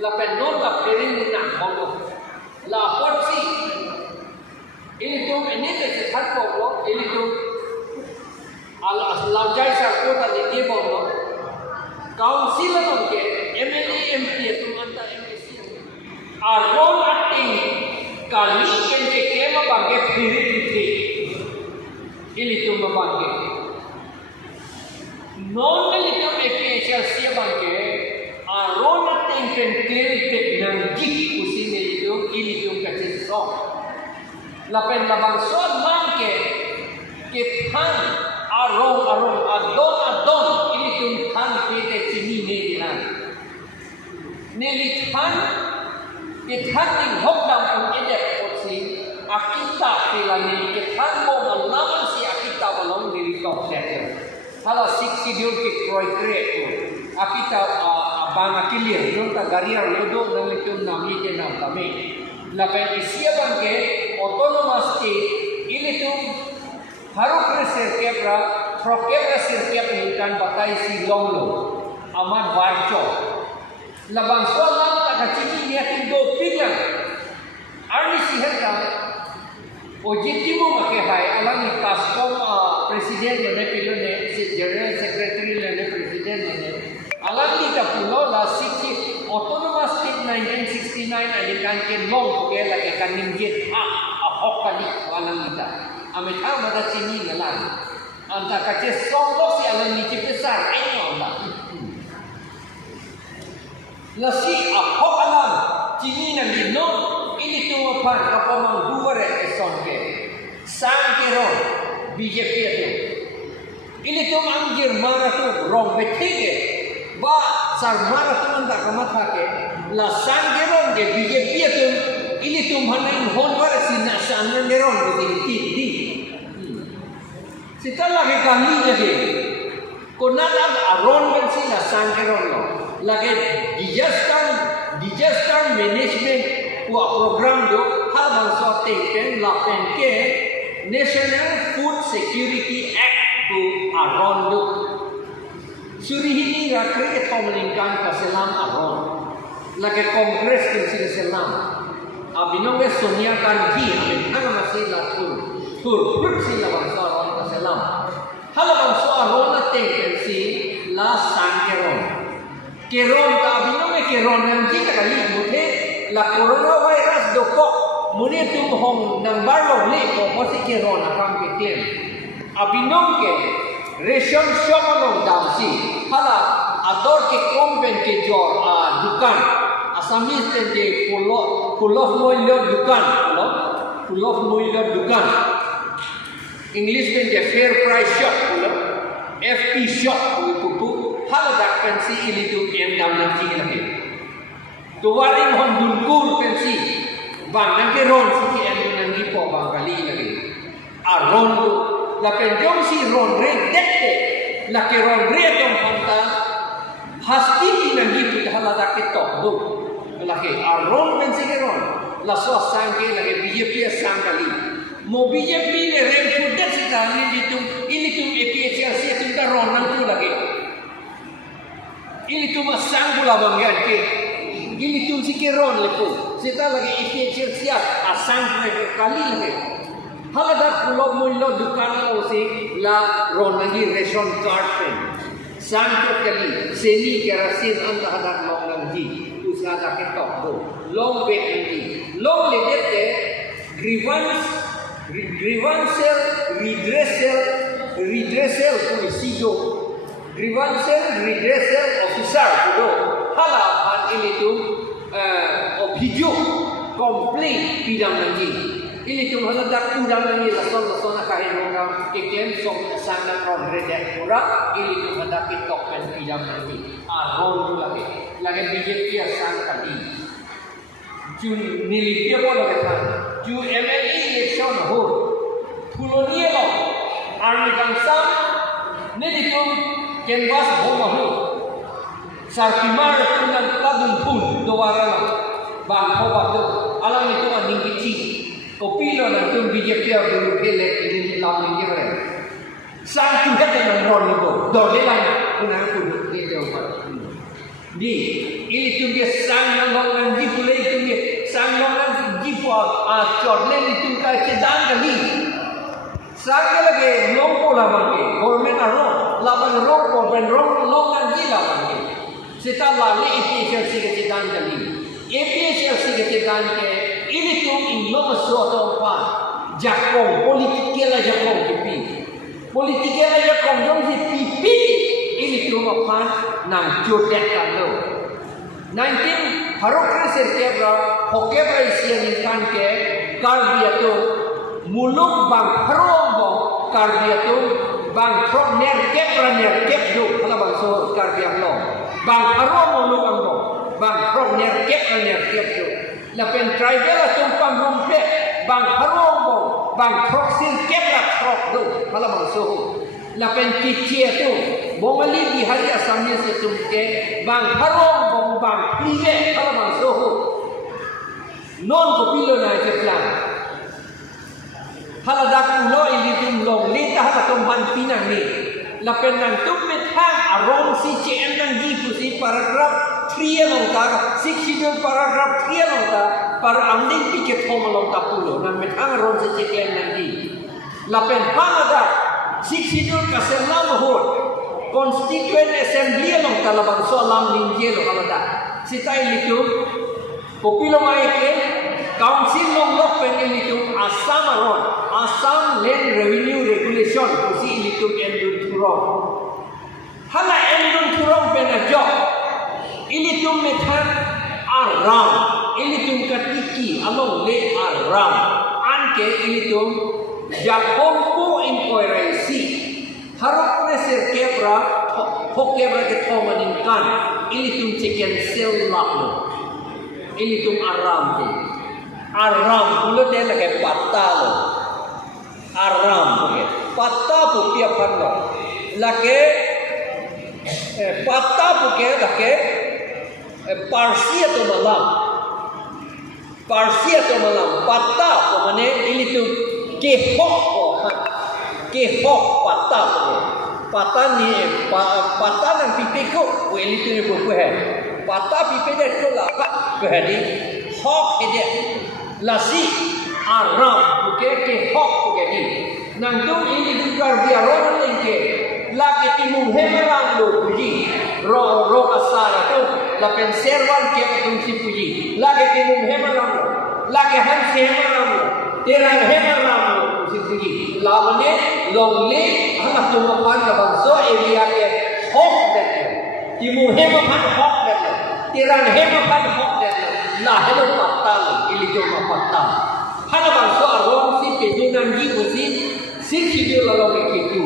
La penota perina bono la porsi ini tu ini tu sehat bono ini tu la jai sa kota di dia bono council tu ke MLA MP tu anta MLC arron acting kali ke kema bangke phiri phiri ini tu bangke non ini tu ke sia bangke arona tenkentel nanggi kusine itu ini tu kacil sok lapen labang sok bangke kethan arong adon ini tu than kete sini nelan nelithan kethan ing hokdam pun edek posi akita pilani kethan mo laman si akita balong diri top set hala 6 dur ke kroikre tu akita bang akilir yung tagariar yodo ng itong namite ng kami. Lapen isiya bangke autonomous state ilitong haruk resirkepra prokepra sirkep hintan batay si Longlo amad barcho. Labang solang takachiki niya tindo tiglan. Arni siherka ojitibo makehay alam ni Kaskom president na pilone si general secretary na president na alam ni Kapulo la siksi autonomous state 1969 alikan ke long ke lagi kan ninggit ahok kali alam kita amit mada sini ngalan anta kace songlo si alam ni besar enyo la la si ahok alam sini nang dino ini tu pan kapamang duware eson ke sang kero BJP tu ini tu manggir mana tu rong betige ba sarmara tuman tak kamat ke la sangeron de BJP tu ini tu mana hon war sina sangeron di di setelah ke kami lagi konada aron ben sina sangeron lo lagi disaster management wa program do hal bangsa teken la penke National Food Security Act tu aron do Surihini rakre pemerintah kaselam aron, lagi kongres kensir selam. Abinong Sonia Gandhi, abinong masih latur, sila bangsa aron kaselam. Hala bangsa aron na tenkensi la sangkeron. Keron ka abinong keron nanti kali mute la coronavirus doko mune tumhong nang barlo le ko posi keron akam keklem. Abinong ke ration shop along damsi hala ador ke kompen ke jor dukan asamis te pulof moilo dukan English pen je fair price shop FP shop putu hala dak pensi ini tu em dam nanti lagi tuwaring hon dunkul pensi bang nanti ron si em nanti po bang kali lagi aron tu la penjong si ron re dette la ke ron re tong panta hasti na gitu hala da ke tok do la ke aron ben si ron la so sang ke la ke BJP sang kali mo BJP le re fuda si kali ditum ini tum EPSR si tum ta ron nang tu lagi ini tum sang bula bangyan ke ini tum si ke ron le ko Sita lagi ipin siap asang kali lagi. Haladak pulau mullo dukan lo si la ron lagi ration card pen. Sang kali seni kerasin anta hadak long lagi. Usaha dak tok do. Long wait lagi. Long ledet ke grievancel redressal polisido. Grievancel redressal officer do. Hala pan ini tu obhijuk komplain pidam lagi. Ini tu hanya dak udang lagi lason akahin orang ikem som sangat rodrede pura. Ini tu hanya kitok pen pidam lagi. Ron tu lagi BJP sang kali. Jun nilai apa lagi kan? Jun MLA election ho. Pulonia lo. Army kansam. Ni tu canvas boma ho. Sarkimar dengan pelabun pun doaran bang hobat tu. Alam itu anding kecil. Kopilo na tung BJP dulu pelek ini lawan dia kan. Sang juga dengan ron itu. Dole lang punah pun dia jawab. Di ini tu dia sang nang ji pulai tu dia sang nang ji po chorle itu ka cedang kali. Sang lagi lompo lawan ke. Government aro lawan rong government long nang ji lawan ke. Sita lali APHRC ke cedang kali. APHRC ke cedang ke ini tu inglo masuk apa? Jakong politiknya lah jakong pipi. Politiknya lah jakong jom si pipi. Ini tu apa? Nang jodoh kan lo. 19 harokre serkebra hokebra isian kan ke karbia tu muluk bang harong bang karbia tu bang prok ner kep do hala bang so karbia lo. Bang harong muluk ang bang bang prok ner kep do. Lapen tribal tumpang rumpe bang harong bang proxil kepla trok do hala bang so lapen kicie tu bongali di hari asamnya setumke bang harong bang prive hala bang so non kopilo na jeplan hala dak ulo ini tum long lita hala tumban pinang ni lapen nang tumpet hang arong si cm nang di pusi paragraph 3 long ta 6 schedule paragraph 3 long ta para amding piket hom long ta pulo nang met hang ron si cm nang di lapen hamada 6 schedule kaselam ho constituent assembly long ta labang so lam lingje lo hamada sitai litu kopilo mai ke council long lok pen litu Assam aron Assam Land Revenue Regulation pusi litu endun turong hala endun turong pen job ini tu methan aram ini tu katiki along le aram anke ini tu jakompo inquiry harap preser kebra hokebra ke thomanin kan ini tu chicken cell laklo ini tu aram tu aram bulo de lage patta lo aram ke patta pu pia panlo lage patta pu ke lage Parsia to malam pata to mane ini tu kehok pata ni pata nang pipi ko ini tu ni buku hai pata pipi de ko la ko hai ni hok ide lasi aram buke kehok buke ni nang tu ini tu kar dia ron lengke lagi timu hemarang lo puji ro kasara tu lapen serwan ke fungsi puji lagi timu hemarang lo lagi han hemarang lo terang hemarang lo fungsi puji lamane longle hana tu mapan ka bangso area ke hok de timu hemapan hok de terang hemapan hok de la helo patta lo ili jo patta hana bangso arong si pejunan ji puji sikhi jo lo ke tu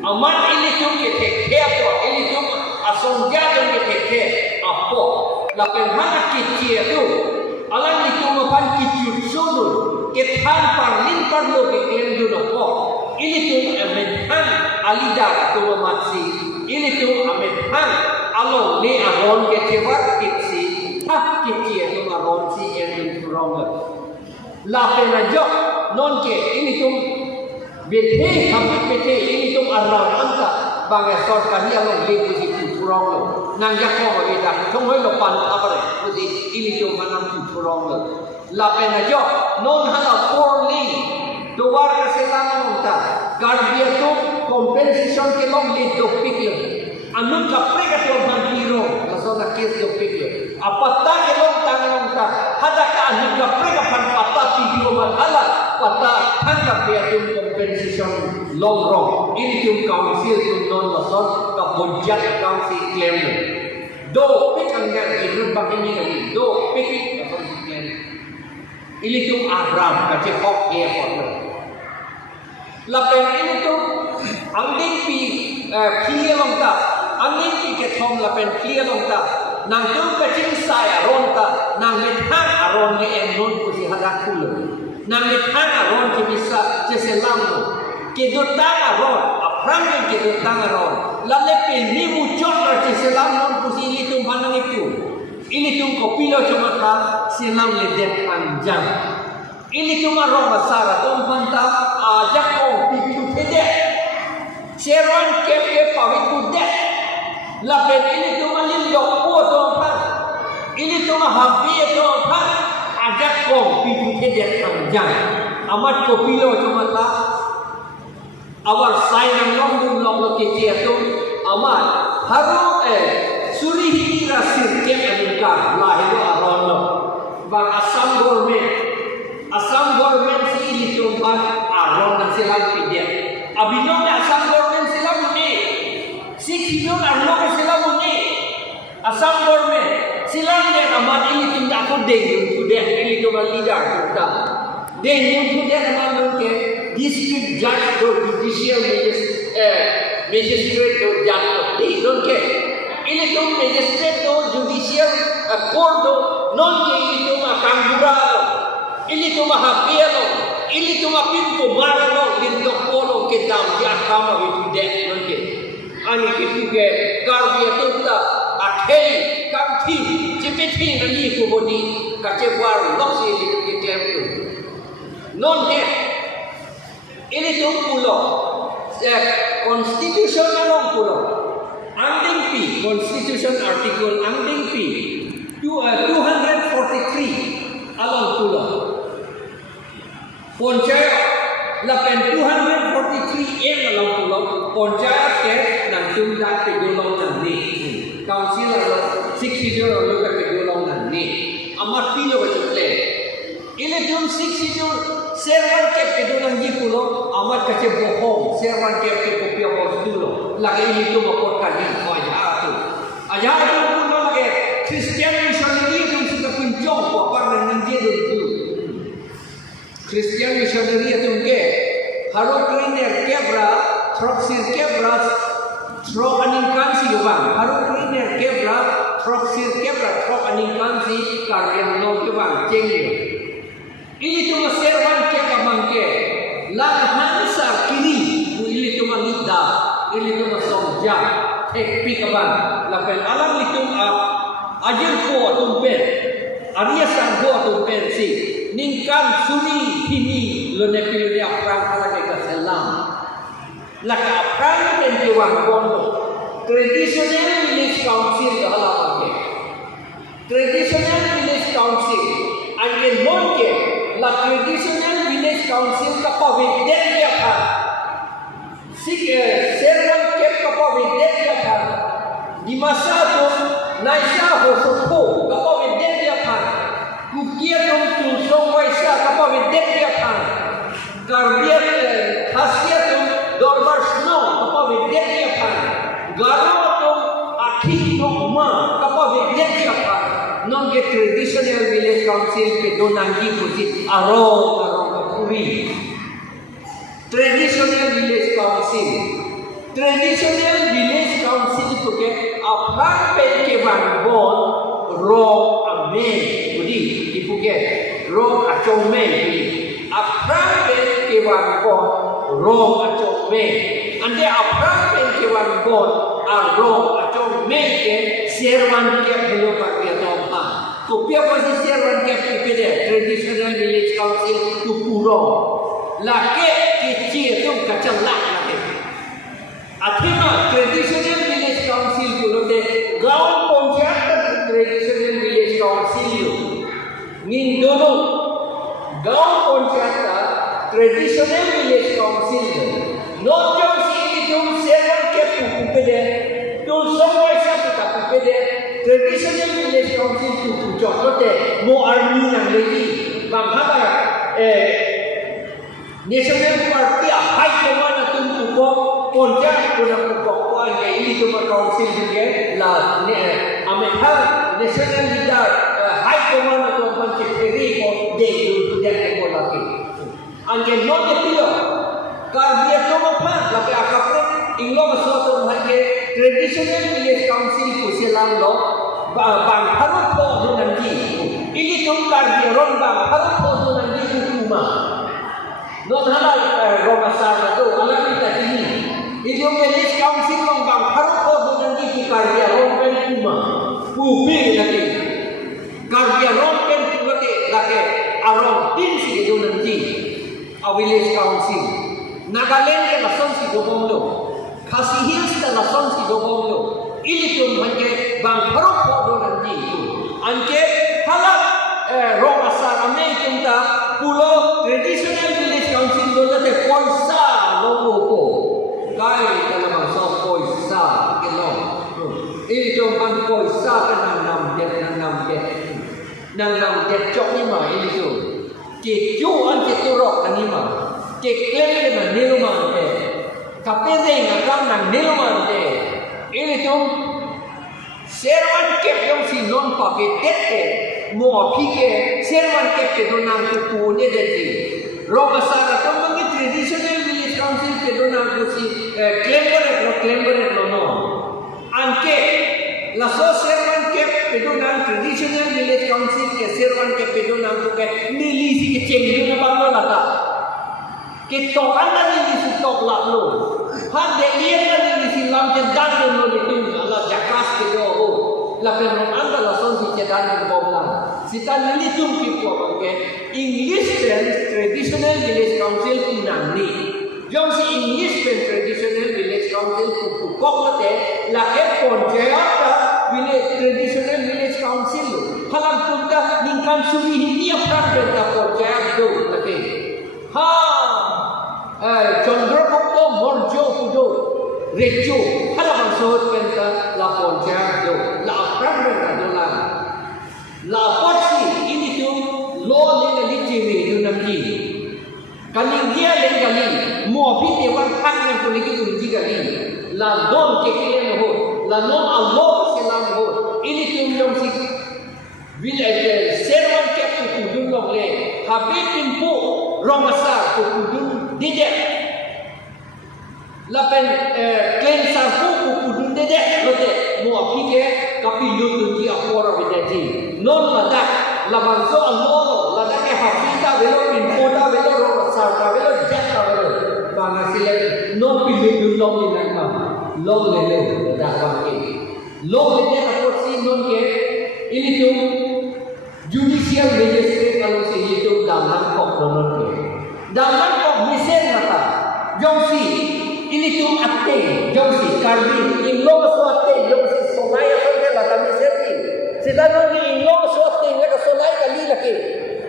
aman ini tu ke ke apa ini tu asong jajan ke apa lapen hana kicie tu alam ni tu mapan kiciu sulu ke than parlin parlo ke kendu apa ini tu amethan alida tu matsi ini tu amethan alo ni aron ke cewat kitsi ha kicie tu aron si yang turong lapen ajo non ke ini tu Bethe, hampir bethe, ini tu arah anta, bangsa sorkari along lebu situ. rong lo nang ya ko ba da thong hoi lo pan apa le pusi ili tu manam tu rong lo la pena jo non hala for link to war ka se lang ta garbia tu compensation ke long li do pikir anun ka preka to ban hero la so na kes do pikir apata ke long ta hada ka anun ka preka pan pata video man hala pata hanga bia tu compensation long rong ini tu council tu non la so ka budget council claim do pik anggan iru bang ini kali do pik ka so claim ini tu Abraham ka che hok airport la pen ini tu angding pi clear long ta angding pi ke thom la pen clear long ta nang tu ka ching sai aron ta nang mit hang aron ni en non ku si hadak kul nang mit hang aron ki bisa che se lam ke do ta aron apram ke do ta aron la le pe ni mu chot ra che se lam non ku si ni tu manang itu ini tu ko pilo cuma ta se lam le det panjang ini cuma roh besar dong panta ajak kau picu tidak seron ke pawit kudet lapen ini cuma lindok po dong pan ini cuma habis dong pan ajak kau picu tidak panjang amat ko pilo cuma ta awal sign long kecil tu amat haru surihi rasir ke anika lahir aron lo bang asam government si ini tumpan aron dan silam pidya abinong asam government silam ni si kidong arlo ke silam ni asam government silam dia amat ini tindak aku deng sudah ini cuma leader kita deng sudah amat ke district judge to judicial magistrate to judge deng ke ini tu magistrate to judicial court to non ke ini cuma kanggura ini cuma hapielo ini cuma pintu marano lindo polo ke dam dia kama itu dek nanti ani kitu ke garbia tutta akhei kamthi cipeti nani ko boni kace war loksi ke tempo non he ini tu pulo constitutional pulo anding p constitution article anding p 243 along pulo Ponchaya lapen 243 em along pulau Ponchaya ke nang tumda ke dolong nang ni council alo 60 dollar ke dolong nang ni amat pilo betul ini tum 60 servan ke dolong ni pulau amat kace bohong servan ke kopia bos dulu lagi ini tu makot kali aja tu pulau lagi Christian missionary tu sudah kunjung apa nang dia dulu Christian missionary itu ke haru cleaner kebra troxir kebra tro aningkan si bang haru cleaner kebra troxir kebra tro aningkan si karya no ke bang ceng ini cuma servan kebra bang ke hansa kini ini cuma lida ini cuma somja pik bang lapen alam itu ajil ko tumpen Arya sangho tumpen si ningkan suri hini lo nepil dia perang ala ke selam laka perang dan jiwang kondo traditional village council hala ke traditional village council angin monke la traditional village council ka pawiden dia pa servan ke ka pawiden dia pa di masa tu naisa ho sopo ka pawiden dia pa kukia dong tu songwai sa kapa vedek dia kan karbiat khasiat tu dorbar snow kapa vedek dia kan garo tu akhi dogma kapa vedek dia kan non ke traditional village council pe donangi pusit arong kapuri traditional village council tu ke apa pe ke bangon ro ame Rome acome aprang kewan kon Rome acome ande aprang kewan kon Rome acome ke servan ke belo pakai tompa kopia pasti servan ke pede traditional village council tu puro lake kecil tu kacalak lake athima traditional village council tu lote traditional village council nin dono gaon panchayat traditional village council non jom si jom seven ke pupede tul somai sa pupede traditional village council tu jotote mo army nang lagi bang haba national party high command tu ko panchayat ko na ko ang ini tu council juga la ametha national leader high command tu panchayat peri ko de tu dia ko lagi angke non de pilo kardia to apa lagi akapre inglo masoto bhange traditional village council ko selang lo bang harut po dunanji ini tum kardia ron bang harut po dunanji kuma non halal romasar tu alam kita sini itu village council long bang harut po dunanji ki kardia ron pen kuma pupi lagi kardia ron pen kumate lagi arong tin si dunanji a village council Nagaland ke lason si gobong lo Khasi Hills ke lason si gobong lo ili tum bhange bang harok po do nanti anke halak rong asar ame tum ta pulo traditional village council do te poisa logo ko kai kana bang so poisa ke lo ili tum bang poisa ke nam det chok ni ma ili tum ke ju an ke turok ani ma ke klem na niluman te kapeze ngakam nang niluman te ini tum serwan kep yong si non pa ke tete mo pike serwan kep ke donang ku pune de ti romasara to mangi traditional village council ke donang ku si klember no anke la so serwan kep ke donang traditional village council ke serwan kep ke donang ku ke nili si ke cheng na ba lata kita anak ini sutok lalu, hande dia ni silam cedan lo itu Allah jakas kita lapen anda lason si cedan ni bawang. Sitan ini tum kita pakai English traditional village council punang ni. Jom si English traditional village council pukok mate laket panchayat village traditional village council. Halam punta ningkan suri ini apa benda panchayat do late. Chandragupta Morjo Pujo Rejo hada maksud penta la ponja do la pramra dola la porsi ini tu lo le liciri tu namji kaning dia lengali mo pite wan khang ne kuliki tu jigali la don ke kile ho la non Allah selam ho ini tu yom si village serwan ke tu kudun lo le habib timpo romasar tu kudun Dede, lapen klaim sarpu kudun dede, lote mau pikir tapi lutu dia pora bidati. Non ladak, labanso allo, ladak ke hafita velo, pinpoda velo, rosarta velo, jetta velo. Bana sila non pilih long ni nama, long lele, ladak bangke. Long lele aku si non ke, ini tu judicial magistrate kalau si itu dalam kok non ke. Dalam kok misal mata, jomsi ini tu akte, jomsi karbi, inglo suate, jomsi sonaya sonaya lah kami seri. Sedang ni inglo suate, mereka sonaya kali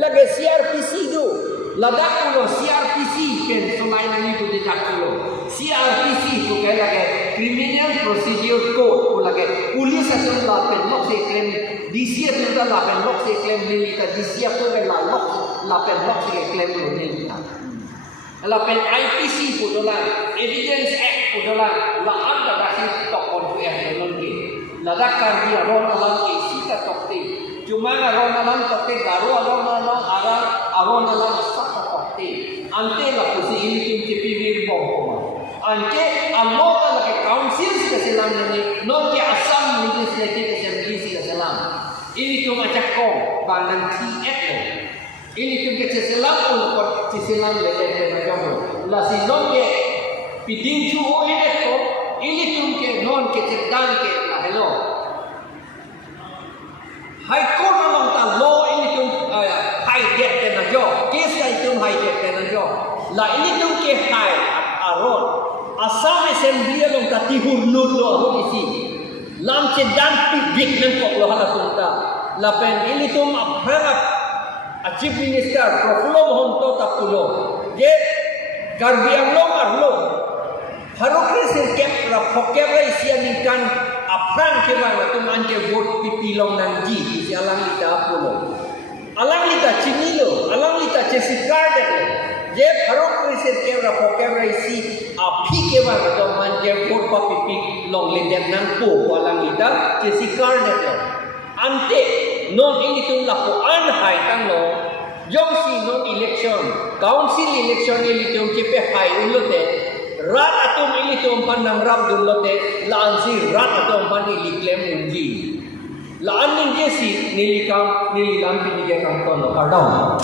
lagi CRPC tu, ladak pulo CRPC kan sonaya lagi tu tidak pulo. CRPC tu kan lagi Criminal Procedure Code, tu lagi polis akan lapen lok se claim, DC tu dah lapen lok se claim militer, DC tu kan lapen lok se claim militer. Lapen IPC pun dolar, Evidence Act pun dolar, la anda masih tokon tu yang lagi. Ladakan dia ron alam ke sita tokte. Cuma ron alam tokte garu ron alam aron alam saka tokte. Ante la pusi ini tim TPV bom. Ante Allah lagi council keselam ini, non ke asam legislative assembly keselam. Ini cuma cakap bandang TF. Ini tu ke seselam untuk seselam lele macam la sinon ke pidin chu ini ko ini tu ke non ke cedan ke la hello high court along ta law ini tu high debt ke na jo case itu high debt ke na jo la ini tu ke high aron asam assembly along ta tihur lut lo isi lam cedan pibik nan ko lo hala tu lita lapen ilitum apharap chief minister profulo honto tapulo je Karbi Anglong arlo harokre sirkep ra phokep ra isianin kan aprang ke ba tum anje vote pipilong nang ji si alang lita pulo alang lita chinilo alang lita chesikar de je harokre sirkep ra phokep ra isi api ke ba tum anje vote pa pipik long lendem nang po alang lita chesikar de ante non ini tum lapo an hai tang no Jom si non election, council election ilitum cipe hai ulote, rat atum ilitum pandang ram dulote, laan si rat atum pan iliklem unji. Laan ninje si nilikam pinigekam tono kardam.